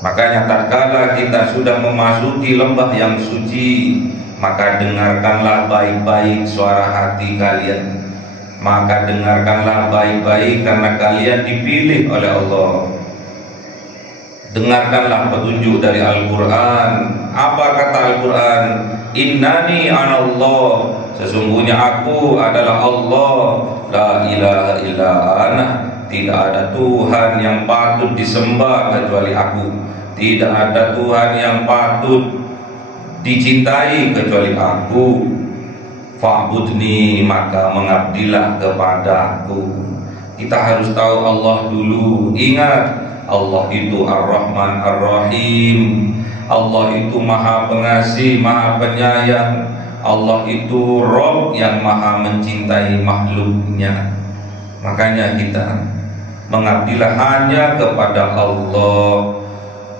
Makanya tatkala kita sudah memasuki lembah yang suci, maka dengarkanlah baik-baik suara hati kalian. Maka dengarkanlah baik-baik karena kalian dipilih oleh Allah. Dengarkanlah petunjuk dari Al-Quran. Apa kata Al-Quran? Innani anallah, sesungguhnya aku adalah Allah. La ilaha illa ana, tidak ada Tuhan yang patut disembah kecuali aku. Tidak ada Tuhan yang patut dicintai kecuali aku. Fa'budni, maka mengabdilah kepadaku. Kita harus tahu Allah dulu. Ingat, Allah itu Ar-Rahman Ar-Rahim. Allah itu Maha Pengasih, Maha Penyayang. Allah itu Rabb yang Maha mencintai makhluknya. Makanya kita mengabdilah hanya kepada Allah.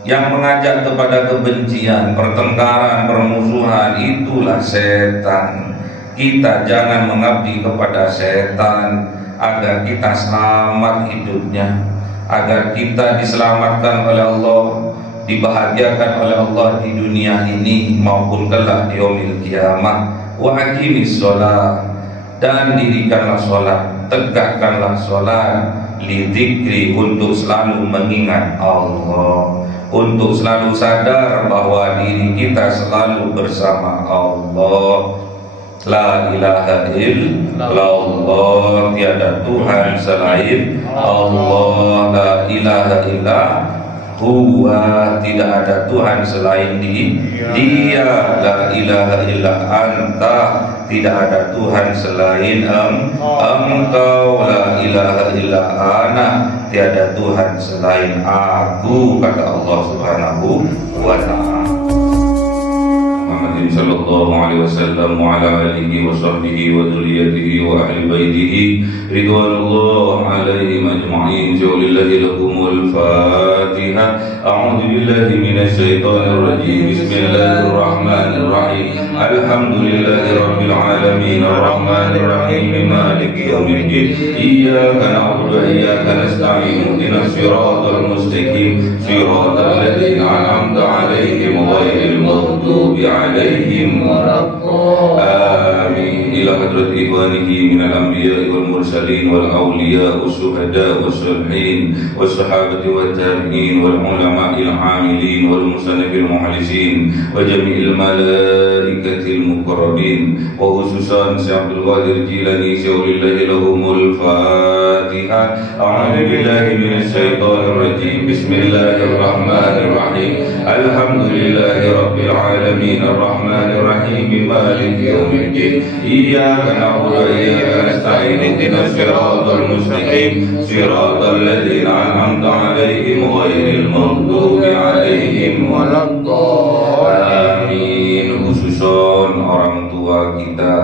Yang mengajak kepada kebencian, pertengkaran, permusuhan, itulah setan. Kita jangan mengabdi kepada setan agar kita selamat hidupnya, agar kita diselamatkan oleh Allah, dibahagiakan oleh Allah di dunia ini maupun kelak di yaumil qiyamah. Wa aqimis shalah, dan dirikanlah sholat, tegakkanlah sholat, lidzikri, untuk selalu mengingat Allah, untuk selalu sadar bahwa diri kita selalu bersama Allah. La ilaha illallah, tiada Tuhan selain Allah. La ilaha illa huwa, tidak ada Tuhan selain Dia. La ilaha illa anta, tidak ada Tuhan selain engkau. La ilaha illa ana, tiada Tuhan selain aku, kata Allah Subhanahu wa ta'ala. Muhammadin sallallahu alaihi wasallam wa ala alihi wa sahbihi wa dzurriyyatihi wa ahli baitihi ridwanullah alaihim ajma'in. Lillahi lakumul Fatihah. A'udzu billahi minasy syaithanir rajim. Bismillahirrahmanirrahim. Alhamdulillahi rabbil alamin arrahmanir rahim maliki yaumiddin. Iyyaka na'budu wa iyyaka nasta'in. Ihdinas siratal mustaqim, siratal ladzina an'amta 'alaihim ghairil maghdubi 'alaihim waladdallin. Amin. Ila hadrat ikhwanihi minal anbiya'i wal mursalin wal awliya was syuhada was salihin was sahabati wat tabi'in wal ulama'il 'amilin wal musannifil mukhlisin wa jami'il malaikatil muqarrabin wa khususan Syekh Abdul Qadir Jilani syaulillahi lahumul Fatihah. A'udzu billahi minasy syaithanir rajim. Bismillahirrahmanirrahim. Alhamdulillahi rabbil alamin arrahmanir rahim maliki yaumiddin. Iyyaka na'budu wa iyyaka nasta'in. Ihdinas siratal mustaqim, siratal ladzina an'amta 'alaihim ghairil maghdubi 'alaihim waladdallin. Khususon orang tua kita,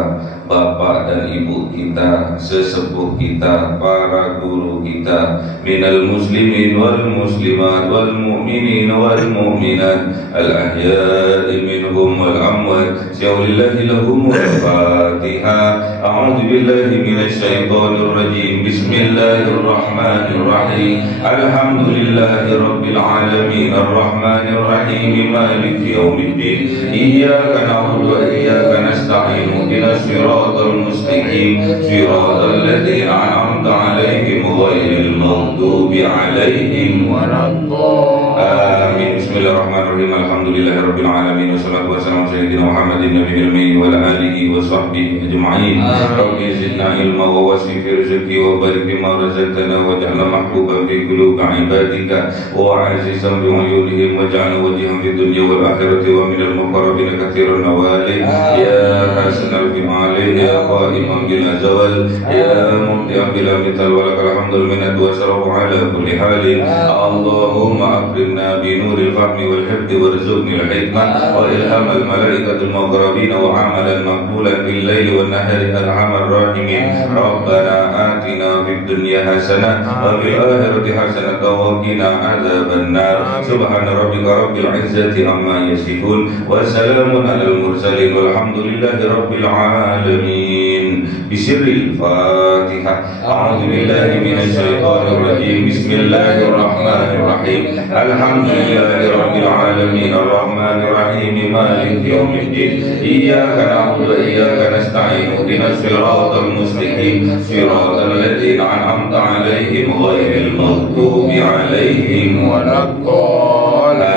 bapak dan ibu kita, sesepuh kita, para guru kita, minal muslimin wal muslimat wal mu'minin wal mu'minat, al ahya'i minhum wal amwat. Syaulillahi lahumul Fatihah. A'udzu billahi minasy syaithanir rajim. Bismillahirrahmanirrahim. Alhamdulillahi rabbil alamin arrahmanir rahim maliki yaumiddin. Iyyaka na'budu wa iyyaka nasta'in. Ihdinas siratal mustaqim, siratal ladzina an'amta 'alaihim ghairil maghdubi 'alaihim waladdallin. Amin. Bismillahirrahmanirrahim. Alhamdulillahirabbil alamin wassalatu wassalamu ala sayyidina Muhammadin nabiyil ummi wa ala alihi wa sahbihi ajma'in. Rabbi zidna ilma wa wasi' fi rizqi wa barik bima razaqtana waj'alna mahbuban fi qulubi 'ibadika wa 'azizan bi 'uyunihim waj'alna wajhan fid dunya wal akhirati wa minal muqarrabin katsiran nawali. Ya hasanal fi ma'ali, ya qa'iman bil azwal, ya mubdi'an bil amthal wa lakal hamdul minnat wa sarafu ala kulli halin. Allahumma akrimna bi nuril fahmi wal hifdzi warzuqni al hikmah wa ilham al malaikatil muqarrabin wa amalan maqbulan bil laili wan nahari arhamar rahimin. Rabbana atina fid dunya hasanah wa fil akhirati hasanah wa qina adzaban nar. Subhana rabbika rabbil izzati amma yasifun wa salamun alal mursalin walhamdulillahi rabbil alamin. Bisirril Fatihah. A'udzu billahi minasyaitonir rajim. Bismillahirrahmanirrahim. Alhamdulillahirabbil alamin arrahmanir rahim maliki yaumiddin. Iyyaka na'budu wa iyyaka nasta'in. Ihdinas siratal mustaqim. Siratal ladzina an'amta 'alaihim ghairil maghdubi 'alaihim waladdallin.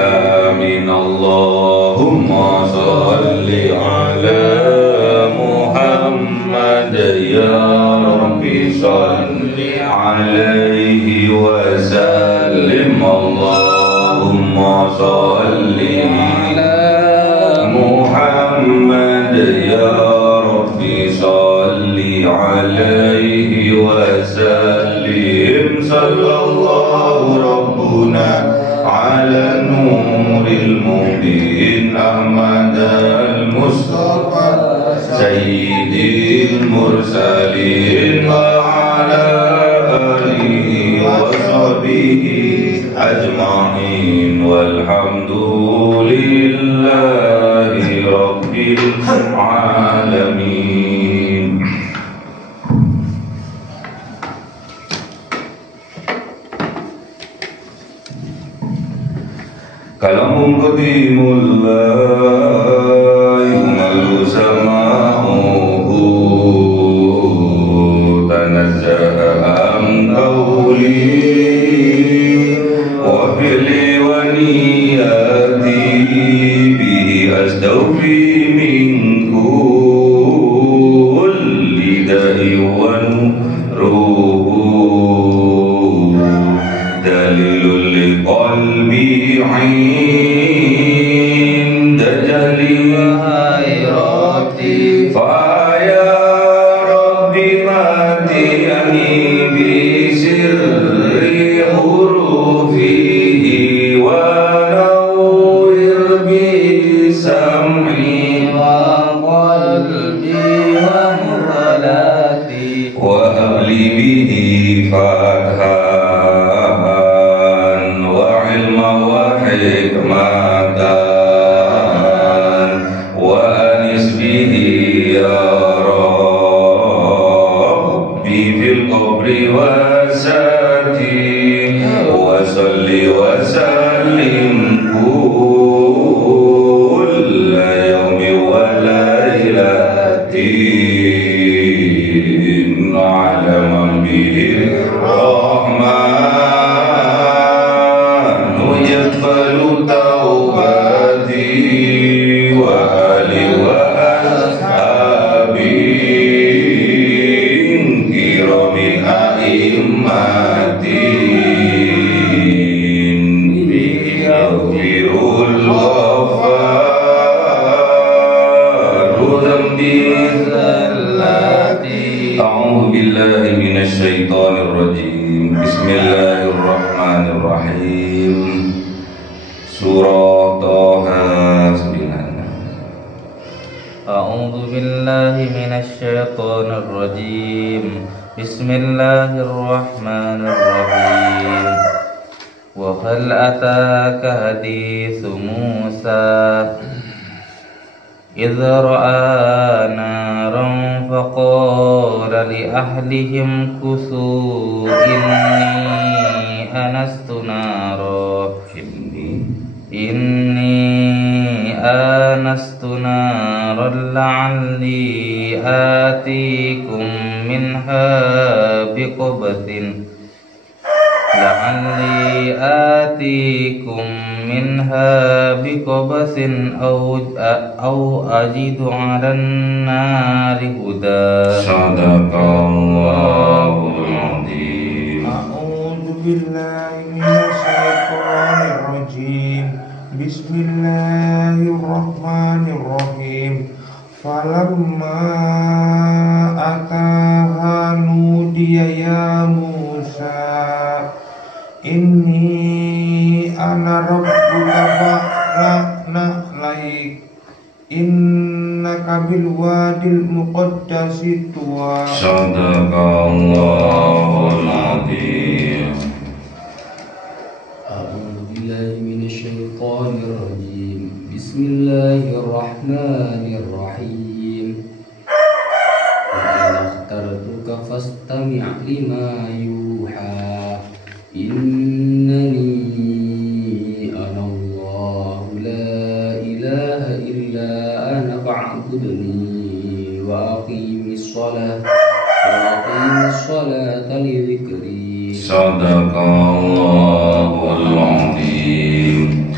Amin. Allahumma shalli ala Muhammad ya Rabbi shalli alaihi wa sallim. Allahumma shalli ala Muhammad ya Rabbi shalli alaihi wa sallim. Sallallahu rabbuna ala nuril mubin Ahmad al-Mustafa Sayyidil mursalin wa ala alihi wa sahbihi ajma'in walhamdulillahi rabbil alamin. Kalamun qadimullah yumalu sama'uhu tanazzaha am qawli wa fili wa niyati bihi astawfi min kulli da'i wa nuruhu dalilul liqalbi inda jali hayrati fa ya rabbi matiyani bi sirri hurufihi wa nawwir bi sam'i wa qalbi wa muralati wa habli bihi fathan wa ilma wa hikmatan wa anis bihi ya Rabbi fil qabri wa sati wa salli wa sallim kulla yawmi wa laylatin ala man bihi rahmanu yaqbalu taubati wa ali wa ashabi kiramin a'immatin bi'afirul ghafaru dhambi zallati. A'udzu billahi minasyaitonir rajim. Bismillahirrahmanirrahim. Surah Toha 9. A'udzu billahi minasyaitonir rajim. Bismillahirrahmanirrahim. Wa hal ataka hadithu Musa idh ra'a naran faqala li ahlihim kusu inni anastu nara anastu naran la'alli atikum minha biqabatin aw ajidu 'alan nari huda. Sadaqallahul adzim. A'udzu billahi minasyaitonir rajim. Bismillahirrahmanirrahim. Falamma ataha nudiya ya Musa inni ana rabbuka fa'la'na laik innaka bil wadil muqaddasi tuwa. Sadaqallahul adzim. A'udzu billahi minasyaitonir rajim. Bismillahirrahmanirrahim. Wa لما يوحى إنني أنا الله لا إله إلا أنا فاعبدني وأقيم الصلاة لذكري. Sadaqallahul azim.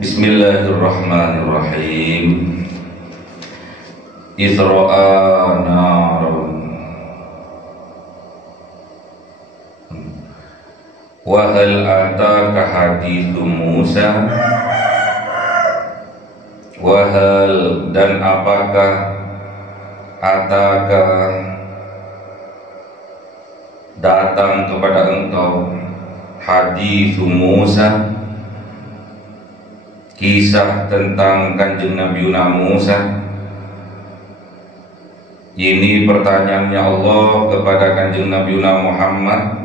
Bismillahirrahmanirrahim. Izra'a narun wa hal ataka hadithu Musa. Wa hal dan apakah ataka datang kepada engkau hadithu Musa, kisah tentang Kanjeng Nabi Musa. Ini pertanyaannya Allah kepada Kanjeng Nabi Muhammad,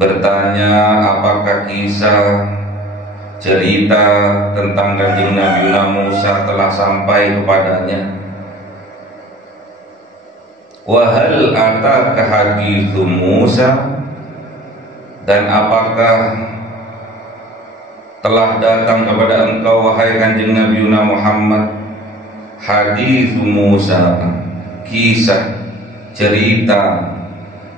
bertanya apakah kisah cerita tentang Kanjeng Nabi Musa telah sampai kepadanya. Wa hal ataka hadithu Musa, dan apakah telah datang kepada engkau wahai Kanjeng Nabi Muhammad hadithu Musa, kisah cerita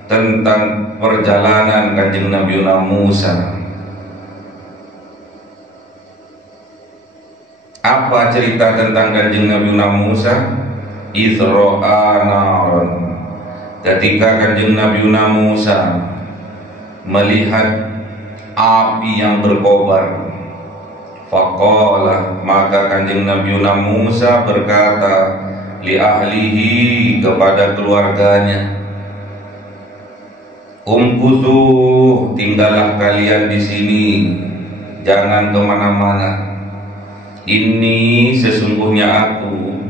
tentang perjalanan Kanjeng Nabi Musa. Apa cerita tentang Kanjeng Nabi Musa? Izra'a narun, ketika Kanjeng Nabi Musa melihat api yang berkobar. Faqala, maka Kanjeng Nabi Musa berkata li ahlihi, kepada keluarganya, umkusu, tinggallah kalian di sini, jangan kemana-mana. Ini sesungguhnya aku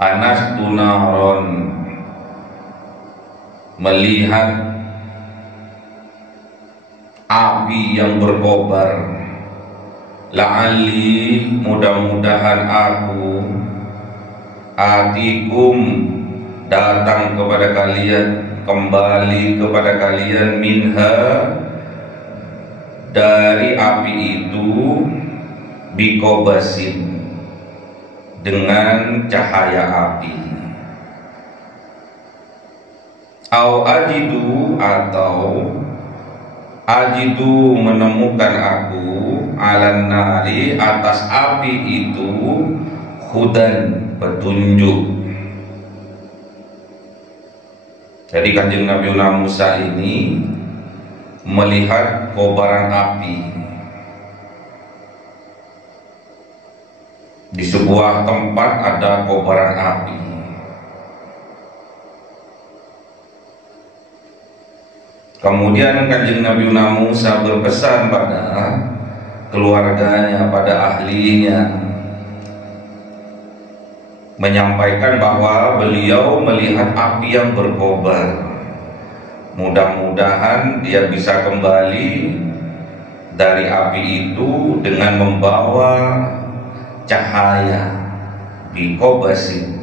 anastu naron, melihat api yang berkobar. La'ali, mudah-mudahan aku atikum, datang kepada kalian, kembali kepada kalian, minha, dari api itu, bikobasin, dengan cahaya api. Au ajidu, atau ajidu, menemukan aku, alan nari, atas api itu, hudan, petunjuk. Jadi Kanjeng Nabi Musa ini melihat kobaran api di sebuah tempat, ada kobaran api. Kemudian Kanjeng Nabi Musa berpesan pada keluarganya, pada ahlinya, menyampaikan bahwa beliau melihat api yang berkobar. Mudah-mudahan dia bisa kembali dari api itu dengan membawa cahaya, bikobasin,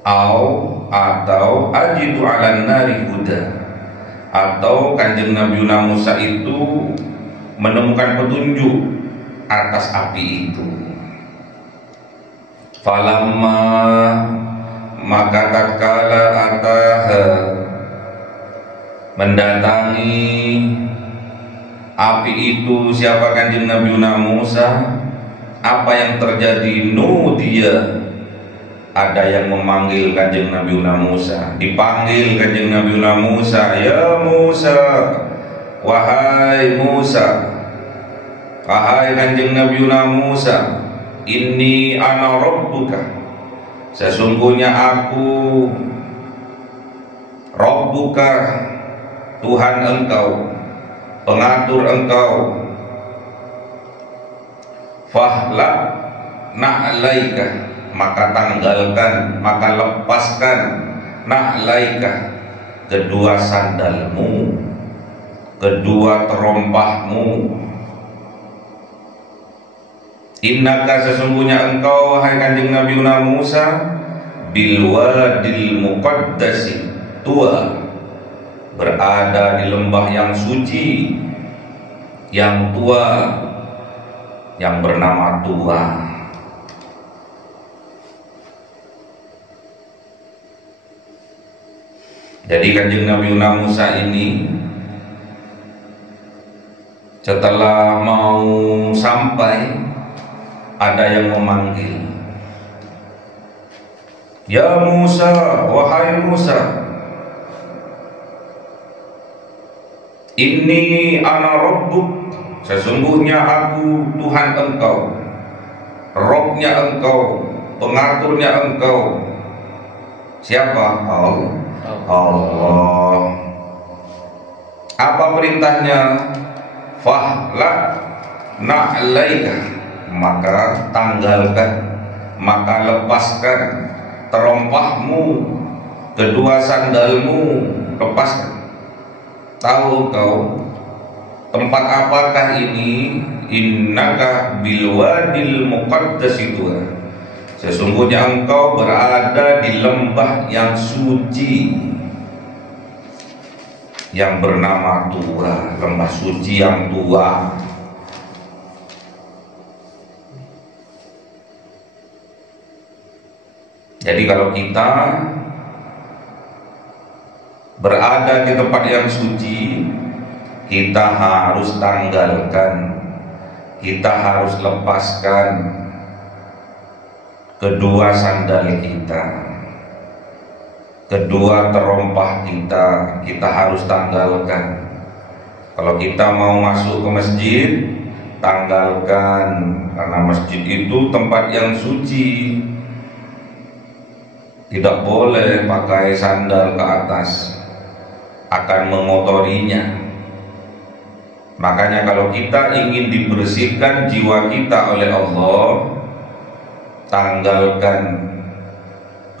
atau ajidu alan nari huda, atau Kanjeng Nabi Musa itu menemukan petunjuk atas api itu. Falamma, maka tatkala ataha, mendatangi api itu siapa Kanjeng Nabi Musa, apa yang terjadi? Nudia, ada yang memanggil Kanjeng Nabi Musa, dipanggil Kanjeng Nabi Musa, ya Musa, wahai Musa, wahai Kanjeng Nabi Musa, inni ana rabbuka, sesungguhnya aku Rabbuka, Tuhan engkau, pengatur engkau. Fahla na'laika, maka tanggalkan, maka lepaskan, na'laika, kedua sandalmu, kedua terompahmu. Innaka, sesungguhnya engkau wahai Kanjeng Nabi Musa, bil wadil muqaddasi, tua, berada di lembah yang suci, yang tua, yang bernama Tua. Jadi Kanjeng Nabi Musa ini setelah mau sampai, ada yang memanggil, "Ya Musa, wahai Musa, inni ana rabbuk, sesungguhnya aku Tuhan engkau, Robnya engkau, pengaturnya engkau." Siapa? Allah. Apa perintahnya? Fahla na'laika, maka tanggalkan, maka lepaskan terompahmu, kedua sandalmu, lepaskan. Tahu kau tempat apakah ini? Innaka bilwadil muqaddasi Tua, sesungguhnya engkau berada di lembah yang suci yang bernama Tua, lembah suci yang tua. Jadi kalau kita berada di tempat yang suci, kita harus tanggalkan, kita harus lepaskan kedua sandal kita, kedua terompah kita harus tanggalkan. Kalau kita mau masuk ke masjid, tanggalkan, karena masjid itu tempat yang suci. Tidak boleh pakai sandal ke atas, akan mengotorinya. Makanya kalau kita ingin dibersihkan jiwa kita oleh Allah, tanggalkan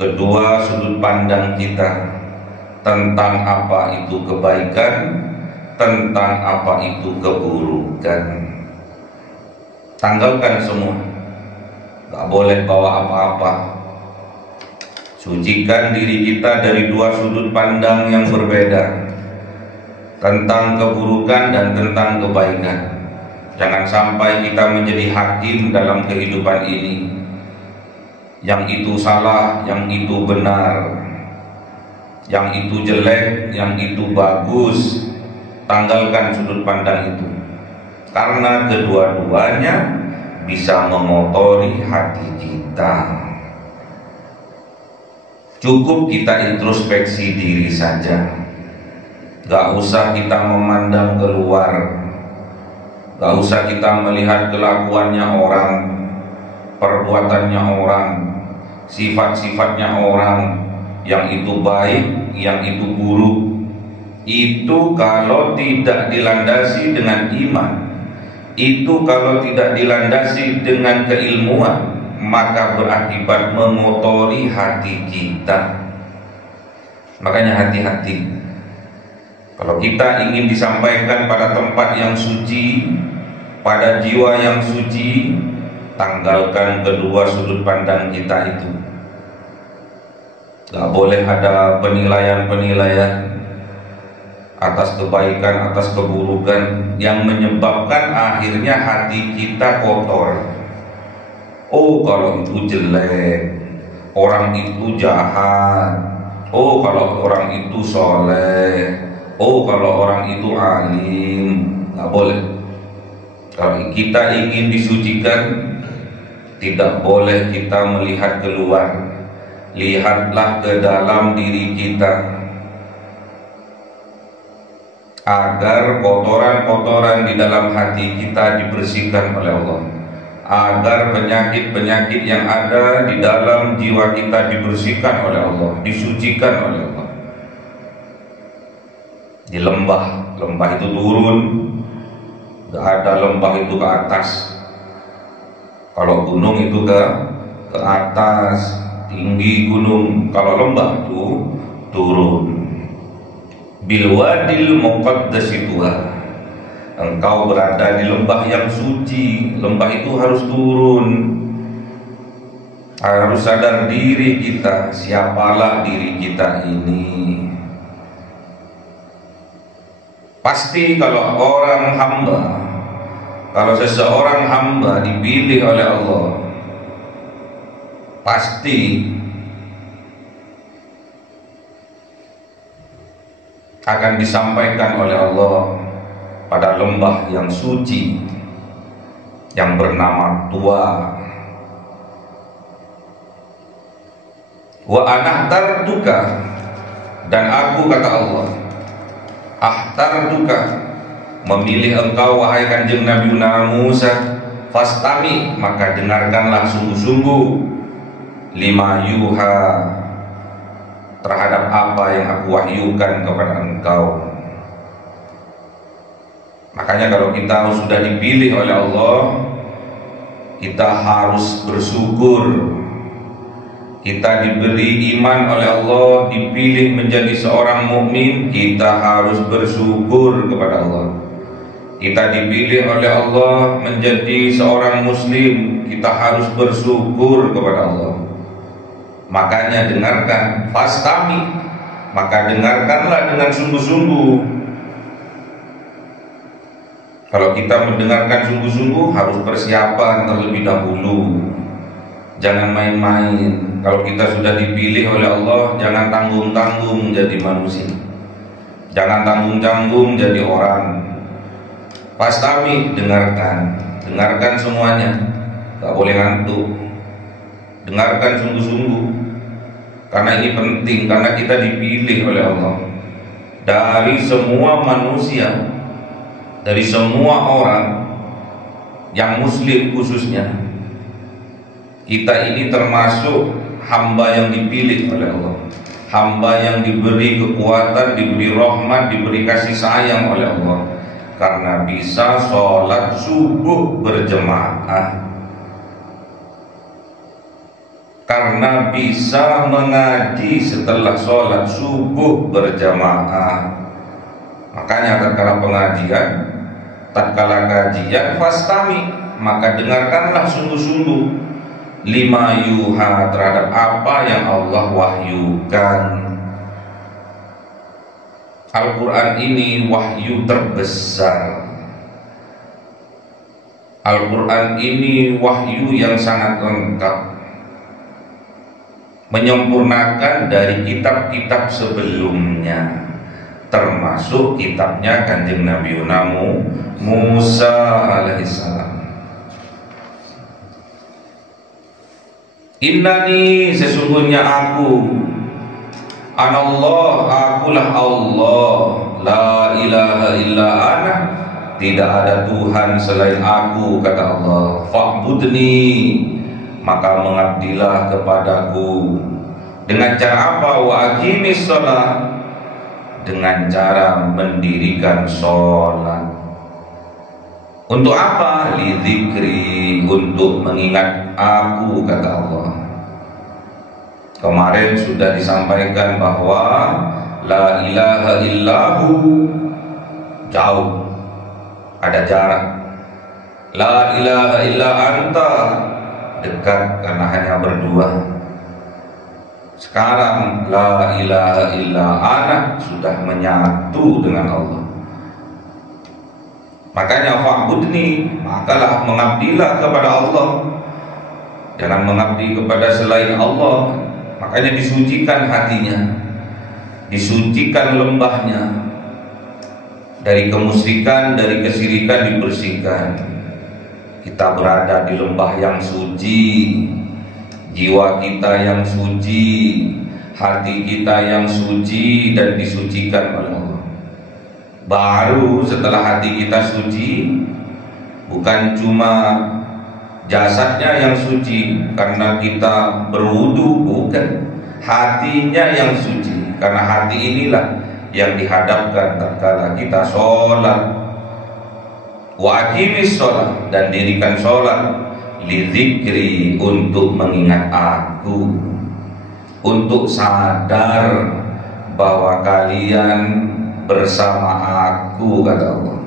kedua sudut pandang kita tentang apa itu kebaikan, tentang apa itu keburukan. Tanggalkan semua, gak boleh bawa apa-apa. Sucikan diri kita dari dua sudut pandang yang berbeda, tentang keburukan dan tentang kebaikan. Jangan sampai kita menjadi hakim dalam kehidupan ini, yang itu salah, yang itu benar, yang itu jelek, yang itu bagus. Tanggalkan sudut pandang itu, karena kedua-duanya bisa mengotori hati kita. Cukup kita introspeksi diri saja, gak usah kita memandang keluar, gak usah kita melihat kelakuannya orang, perbuatannya orang, sifat-sifatnya orang, yang itu baik, yang itu buruk. Itu kalau tidak dilandasi dengan iman, itu kalau tidak dilandasi dengan keilmuan, maka berakibat mengotori hati kita. Makanya hati-hati, kalau kita ingin disampaikan pada tempat yang suci, pada jiwa yang suci, tanggalkan kedua sudut pandang kita itu. Gak boleh ada penilaian-penilaian atas kebaikan, atas keburukan, yang menyebabkan akhirnya hati kita kotor. Oh, kalau itu jelek, orang itu jahat. Oh, kalau orang itu soleh. Oh, kalau orang itu alim. Gak boleh. Kalau kita ingin disucikan, tidak boleh kita melihat keluar. Lihatlah ke dalam diri kita, agar kotoran-kotoran di dalam hati kita dibersihkan oleh Allah, agar penyakit-penyakit yang ada di dalam jiwa kita dibersihkan oleh Allah, disucikan oleh Allah. Di lembah itu turun, gak ada lembah itu ke atas. Kalau gunung itu ke atas, tinggi gunung. Kalau lembah itu turun. Bilwadil muqaddasi Tua, engkau berada di lembah yang suci. Lembah itu harus turun, harus sadar diri kita, siapalah diri kita ini. Pasti kalau seseorang hamba dipilih oleh Allah, pasti akan disampaikan oleh Allah pada lembah yang suci yang bernama Tua. Wa anahtartuka, dan aku, kata Allah, ahtartuka, memilih engkau wahai kanjeng Nabi Musa, fastami, maka dengarkanlah sungguh-sungguh, lima yuha, terhadap apa yang aku wahyukan kepada engkau. Makanya kalau kita sudah dipilih oleh Allah, kita harus bersyukur. Kita diberi iman oleh Allah, dipilih menjadi seorang mukmin, kita harus bersyukur kepada Allah. Kita dipilih oleh Allah menjadi seorang muslim, kita harus bersyukur kepada Allah. Makanya dengarkan, fastami, maka dengarkanlah dengan sungguh-sungguh. Kalau kita mendengarkan sungguh-sungguh, harus persiapan terlebih dahulu. Jangan main-main. Kalau kita sudah dipilih oleh Allah, jangan tanggung-tanggung jadi manusia, jangan tanggung-tanggung jadi orang. Fastami, dengarkan semuanya, gak boleh ngantuk. Dengarkan sungguh-sungguh, karena ini penting, karena kita dipilih oleh Allah. Dari semua manusia, dari semua orang yang muslim khususnya, kita ini termasuk hamba yang dipilih oleh Allah, hamba yang diberi kekuatan, diberi rahmat, diberi kasih sayang oleh Allah, karena bisa sholat subuh berjamaah, karena bisa mengaji setelah sholat subuh berjamaah. Makanya tatkala pengajian, tatkala kajian, fastami, maka dengarkanlah sungguh-sungguh, lima yuha, terhadap apa yang Allah wahyukan. Al-Quran ini wahyu terbesar. Al-Quran ini wahyu yang sangat lengkap, menyempurnakan dari kitab-kitab sebelumnya, termasuk kitabnya kanjeng Nabi Musa alaihissalam. Innani, sesungguhnya aku, anallah, akulah Allah, la ilaha illa ana, tidak ada Tuhan selain aku, kata Allah. Fa'budni, maka mengabdilah kepadaku. Dengan cara apa? Wa aqimis shalah, dengan cara mendirikan sholat. Untuk apa? Lidzikri, untuk mengingat aku, kata Allah. Kemarin sudah disampaikan bahwa la ilaha illahu, jauh, ada jarak. La ilaha illa anta, dekat karena hanya berdua. Sekarang la ilaha illa ana, sudah menyatu dengan Allah. Makanya fa'budni, makalah mengabdilah kepada Allah, jangan mengabdi kepada selain Allah. Makanya disucikan hatinya, disucikan lembahnya, dari kemusyrikan, dari kesyirikan dibersihkan. Kita berada di lembah yang suci, jiwa kita yang suci, hati kita yang suci dan disucikan oleh Allah. Baru setelah hati kita suci, bukan cuma jasadnya yang suci karena kita berwudu, bukan, hatinya yang suci, karena hati inilah yang dihadapkan tatkala kita sholat. Wa aqimis sholat, dan dirikan sholat, lidzikri, untuk mengingat aku, untuk sadar bahwa kalian bersama aku, kata Allah.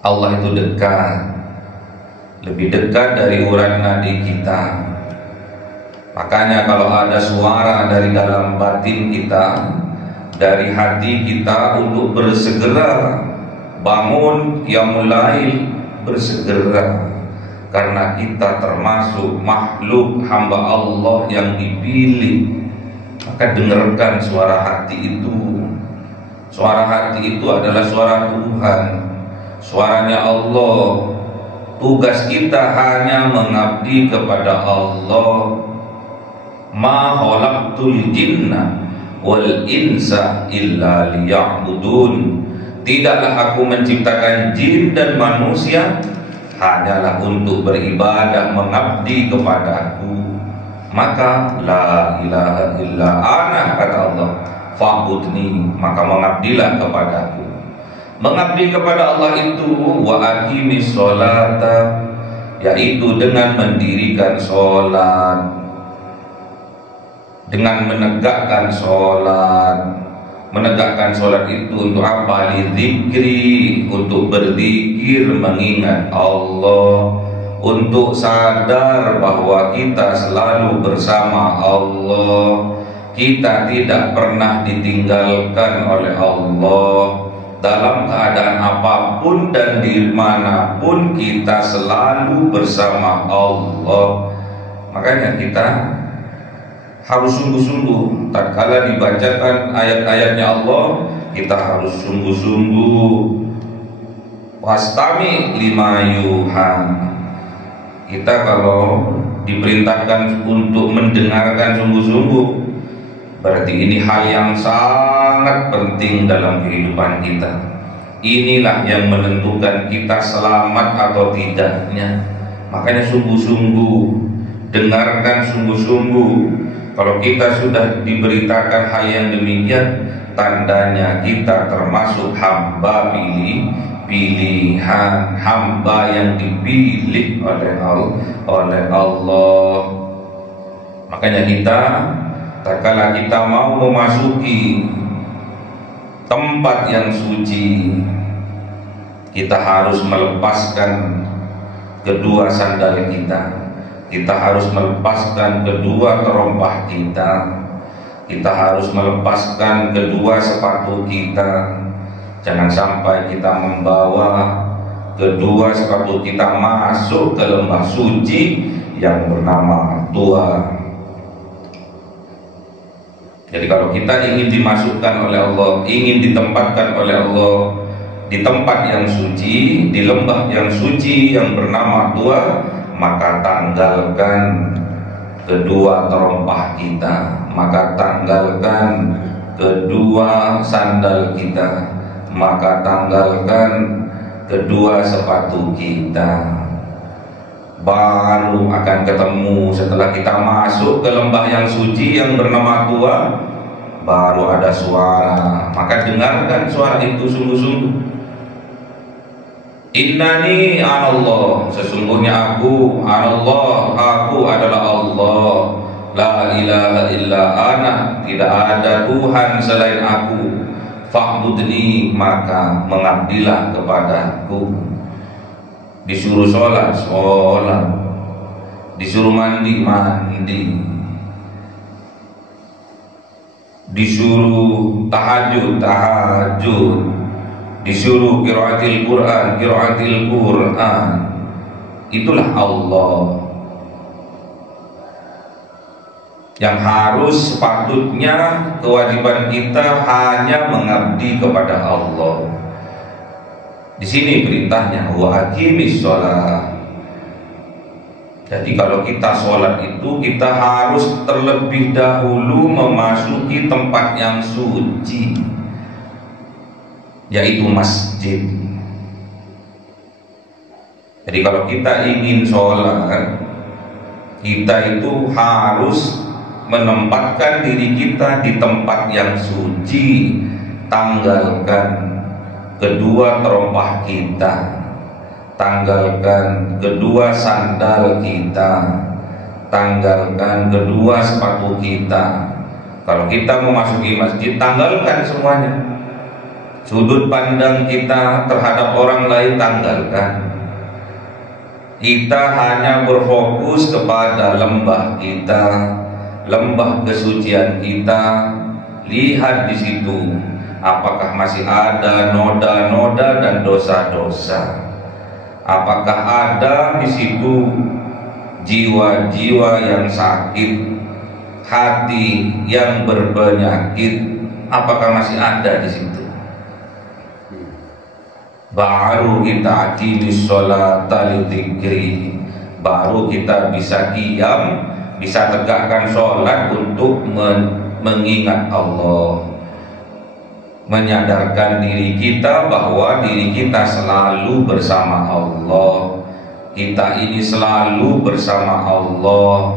Allah itu dekat, lebih dekat dari urat nadi kita. Makanya kalau ada suara dari dalam batin kita, dari hati kita untuk bersegera bangun qiyamul lail, bersegera, karena kita termasuk makhluk hamba Allah yang dipilih. Maka dengarkan suara hati itu. Suara hati itu adalah suara Tuhan, suaranya Allah. Tugas kita hanya mengabdi kepada Allah. Ma khalaqtul jinna wal insa illa liya'budun. Tidaklah aku menciptakan jin dan manusia hanyalah untuk beribadah, mengabdi kepadaku. Maka la ilaha illa ana, kata Allah, fa'budni, maka mengabdilah kepadaku. Mengabdi kepada Allah itu wa aqimis sholata, yaitu dengan mendirikan sholat, dengan menegakkan sholat. Menegakkan sholat itu untuk apa? Lidzikri, untuk berzikir, mengingat Allah, untuk sadar bahwa kita selalu bersama Allah, kita tidak pernah ditinggalkan oleh Allah dalam keadaan apapun dan dimanapun, kita selalu bersama Allah. Makanya kita harus sungguh-sungguh tatkala dibacakan ayat-ayatnya Allah, kita harus sungguh-sungguh. Wastami lima yuha. Kita kalau diperintahkan untuk mendengarkan sungguh-sungguh, berarti ini hal yang sangat penting dalam kehidupan kita. Inilah yang menentukan kita selamat atau tidaknya. Makanya sungguh-sungguh, dengarkan sungguh-sungguh. Kalau kita sudah diberitakan hal yang demikian, tandanya kita termasuk hamba pilihan, hamba yang dipilih oleh Allah. Makanya kita, tatkala kita mau memasuki tempat yang suci, kita harus melepaskan kedua sandal kita. Kita harus melepaskan kedua terompah kita. Kita harus melepaskan kedua sepatu kita. Jangan sampai kita membawa kedua sepatu kita masuk ke lembah suci yang bernama tua. Jadi kalau kita ingin dimasukkan oleh Allah, ingin ditempatkan oleh Allah di tempat yang suci, di lembah yang suci yang bernama tua, maka tanggalkan kedua terompah kita, maka tanggalkan kedua sandal kita, maka tanggalkan kedua sepatu kita. Baru akan ketemu setelah kita masuk ke lembah yang suci yang bernama tua, baru ada suara. Maka dengarkan suara itu sungguh-sungguh. Innani anallah, sesungguhnya aku anallah, aku adalah Allah. La ilaha illa ana, tidak ada Tuhan selain aku. Fa'budni, maka mengabdilah kepadaku. Disuruh sholat, sholat. Disuruh mandi, mandi. Disuruh tahajud, tahajud. Disuruh qiraatil Quran, qiraatil Quran. Itulah Allah yang harus, sepatutnya kewajiban kita hanya mengabdi kepada Allah. Di sini perintahnya wa aqimis shalah. Jadi kalau kita sholat itu, kita harus terlebih dahulu memasuki tempat yang suci, yaitu masjid. Jadi kalau kita ingin sholat, kita itu harus menempatkan diri kita di tempat yang suci. Tanggalkan kedua terompah kita, tanggalkan kedua sandal kita, tanggalkan kedua sepatu kita. Kalau kita memasuki masjid, tanggalkan semuanya. Sudut pandang kita terhadap orang lain tanggalkan. Kita hanya berfokus kepada lembah kita, lembah kesucian kita, lihat di situ apakah masih ada noda-noda dan dosa-dosa. Apakah ada di situ jiwa-jiwa yang sakit, hati yang berpenyakit, apakah masih ada di situ? Baru kita aqimis sholata lidzikri, baru kita bisa qiyam, bisa tegakkan sholat untuk mengingat Allah, menyadarkan diri kita bahwa diri kita selalu bersama Allah. Kita ini selalu bersama Allah.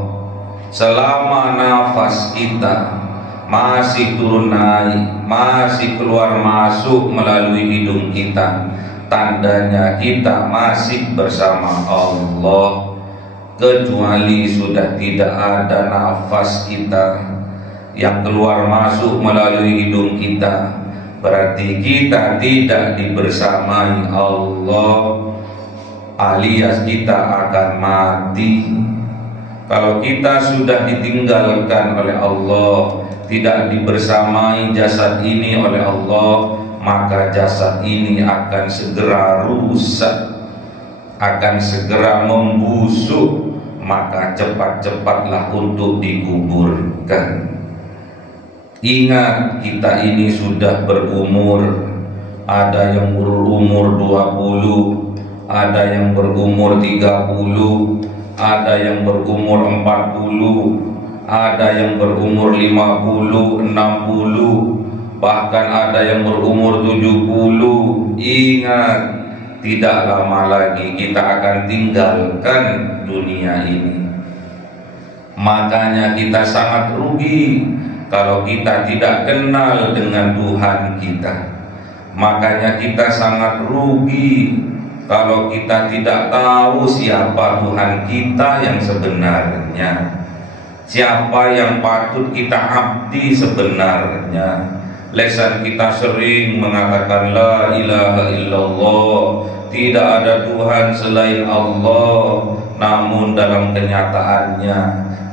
Selama nafas kita masih turun naik, masih keluar masuk melalui hidung kita, tandanya kita masih bersama Allah. Kecuali sudah tidak ada nafas kita yang keluar masuk melalui hidung kita, berarti kita tidak dibersamai Allah, alias kita akan mati. Kalau kita sudah ditinggalkan oleh Allah, tidak dibersamai jasad ini oleh Allah, maka jasad ini akan segera rusak, akan segera membusuk, maka cepat-cepatlah untuk dikuburkan. Ingat, kita ini sudah berumur, ada yang berumur 20, ada yang berumur 30, ada yang berumur 40, ada yang berumur 50, 60, bahkan ada yang berumur 70. Ingat, tidak lama lagi kita akan tinggalkan dunia ini. Makanya kita sangat rugi kalau kita tidak kenal dengan Tuhan kita. Makanya kita sangat rugi kalau kita tidak tahu siapa Tuhan kita yang sebenarnya, siapa yang patut kita abdi sebenarnya. Lisan kita sering mengatakan la ilaha illallah, tidak ada Tuhan selain Allah, namun dalam kenyataannya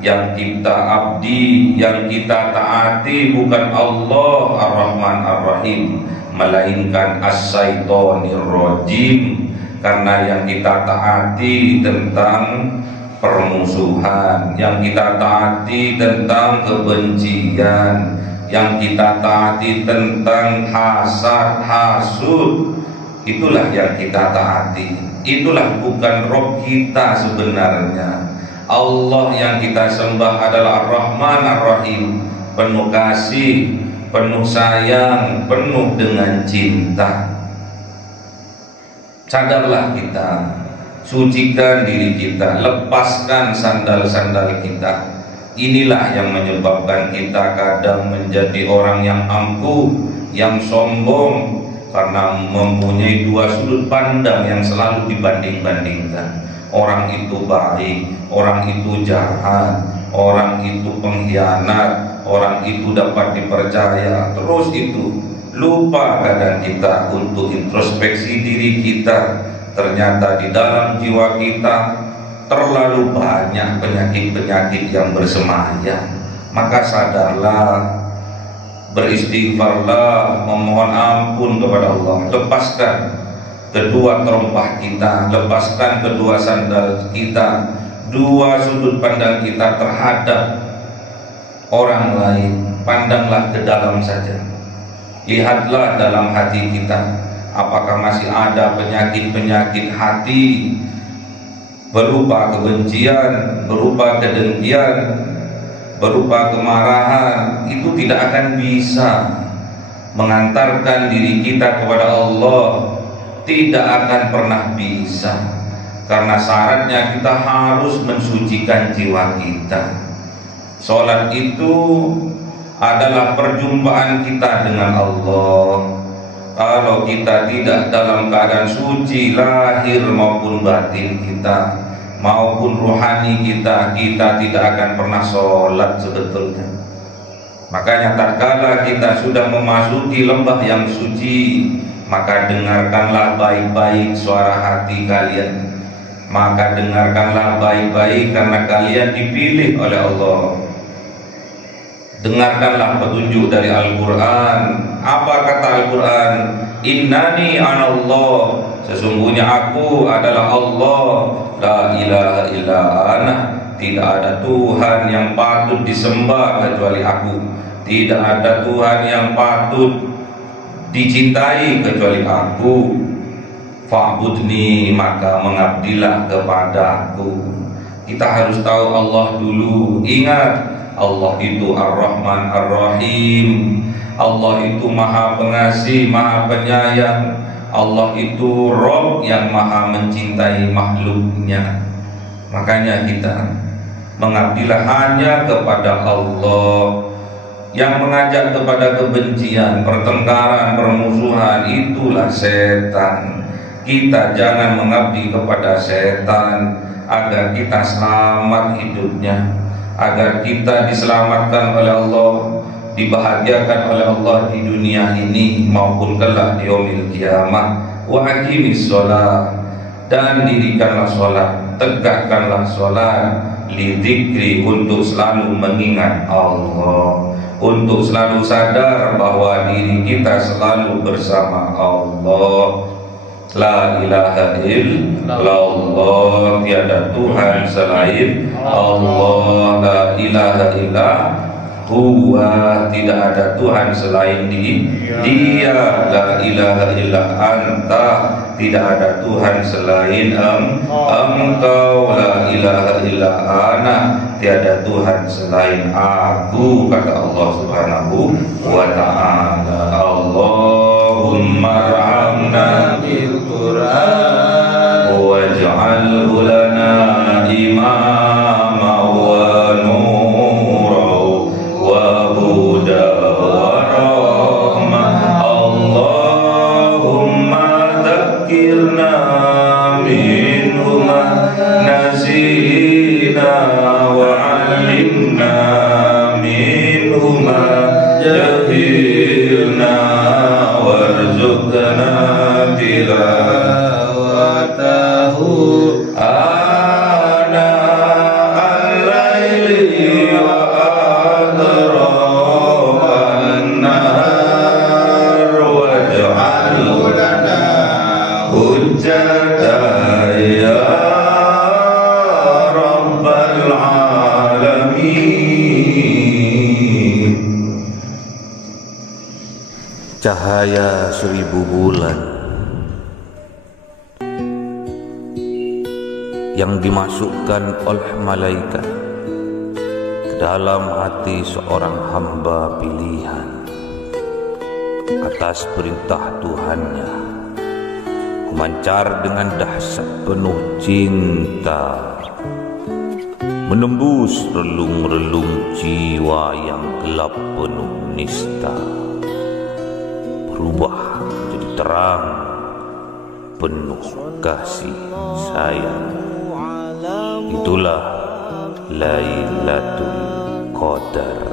yang kita abdi, yang kita taati bukan Allah Ar-Rahman Ar-Rahim, melainkan As-Syaithanir Rajim. Karena yang kita taati tentang permusuhan, yang kita taati tentang kebencian, yang kita taati tentang hasad, hasud, itulah yang kita taati. Itulah bukan Rob kita sebenarnya. Allah yang kita sembah adalah Ar-Rahman Ar-Rahim, penuh kasih, penuh sayang, penuh dengan cinta. Sadarlah kita, sucikan diri kita, lepaskan sandal-sandal kita. Inilah yang menyebabkan kita kadang menjadi orang yang angkuh, yang sombong, karena mempunyai dua sudut pandang yang selalu dibanding-bandingkan. Orang itu baik, orang itu jahat, orang itu pengkhianat, orang itu dapat dipercaya. Terus itu lupa kadang kita untuk introspeksi diri kita. Ternyata di dalam jiwa kita terlalu banyak penyakit-penyakit yang bersemayam. Maka sadarlah, beristighfarlah, memohon ampun kepada Allah. Lepaskan kedua terompah kita, lepaskan kedua sandal kita, dua sudut pandang kita terhadap orang lain. Pandanglah ke dalam saja. Lihatlah dalam hati kita, apakah masih ada penyakit-penyakit hati berupa kebencian, berupa kedengkian, berupa kemarahan. Itu tidak akan bisa mengantarkan diri kita kepada Allah, tidak akan pernah bisa, karena syaratnya kita harus mensucikan jiwa kita. Sholat itu adalah perjumpaan kita dengan Allah. Kalau kita tidak dalam keadaan suci lahir maupun batin kita, maupun rohani kita, kita tidak akan pernah sholat sebetulnya. Makanya tatkala kita sudah memasuki lembah yang suci, maka dengarkanlah baik-baik suara hati kalian. Maka dengarkanlah baik-baik, karena kalian dipilih oleh Allah. Dengarkanlah petunjuk dari Al-Quran. Apa kata Al-Quran? Innani anallah, sesungguhnya aku adalah Allah. La ilaha illa ana, tidak ada Tuhan yang patut disembah kecuali aku. Tidak ada Tuhan yang patut dicintai kecuali aku. Fa'budni, maka mengabdilah kepadaku. Kita harus tahu Allah dulu. Ingat, Allah itu Ar-Rahman Ar-Rahim. Allah itu Maha Pengasih, Maha Penyayang. Allah itu Rabb yang Maha mencintai makhluknya. Makanya kita mengabdilah hanya kepada Allah. Yang mengajak kepada kebencian, pertengkaran, permusuhan, itulah setan. Kita jangan mengabdi kepada setan, agar kita selamat hidupnya, agar kita diselamatkan oleh Allah, dibahagiakan oleh Allah di dunia ini maupun kelak di yaumil qiyamah. Wa aqimis shalah, dan dirikanlah sholat, tegakkanlah sholat, lidzikri, untuk selalu mengingat Allah, untuk selalu sadar bahwa diri kita selalu bersama Allah. La ilaha illallah, tiada Tuhan selain Allah. La ilaha illa huwa, tidak ada Tuhan selain Dia. La ilaha illa anta, tidak ada Tuhan selain engkau. La ilaha illa ana, tiada Tuhan selain aku, kata Allah Subhanahu wa ta'ala. Allahumma arhamna bil Qur'an waj'alhu lana imama wa nura wa huda wa rahmah. Allahumma dzakirna minhu ma nasina wa 'allimna minhu ma jahilna warzuqna tilawatahu ana al-laili wa adrafan nahar waj'alhu lana hujjatan ya rabbal alamin. Cahaya 1000 bulan yang dimasukkan oleh malaikat ke dalam hati seorang hamba pilihan atas perintah Tuhannya, memancar dengan dahsyat penuh cinta, menembus relung-relung jiwa yang gelap penuh nista, berubah menjadi terang penuh kasih sayang. Itulah Lailatul Qadar.